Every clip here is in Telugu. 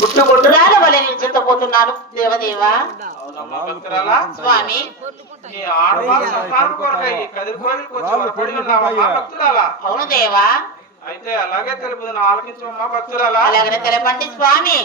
పుట్టుగుట్టురాల వలె నిలిచిపోతున్నాను దేవదేవా. స్వామి అవును దేవా. అయితే అలాగే తెలుపుదను, ఆలకించమ్మా భక్తురాలా. అలాగనే తెలపండి స్వామి.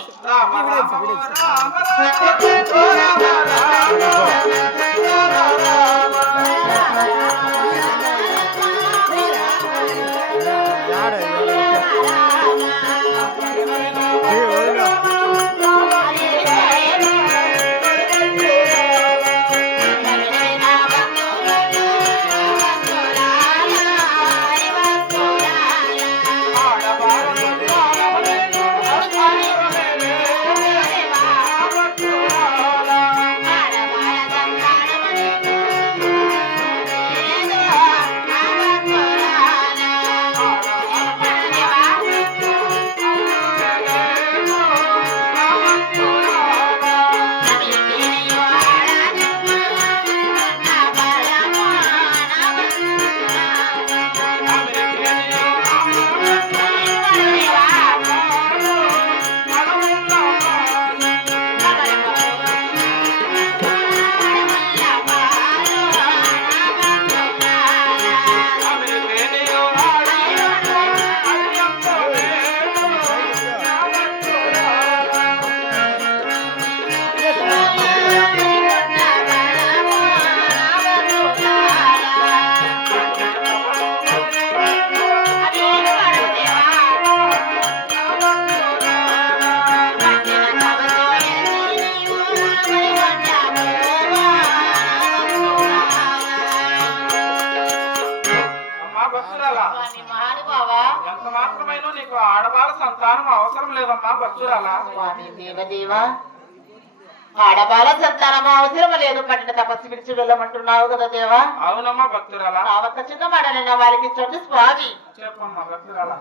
ఎంత మాత్రమైనా నీకు ఆడవాళ్ళ సంతానం అవసరం లేదమ్మా భక్తురాలా. దేవదేవా, ఆడవాళ్ళ సంతానం అవసరం లేదు, పట్టిన తపస్సు విడిచి వెళ్ళమంటున్నావు కదా దేవా. అవునమ్మా భక్తురాలా. ఒక్క చిన్న మాటనైనా వాళ్ళకి ఇచ్చండి స్వామి. చెప్పమ్మా భక్తురాలా.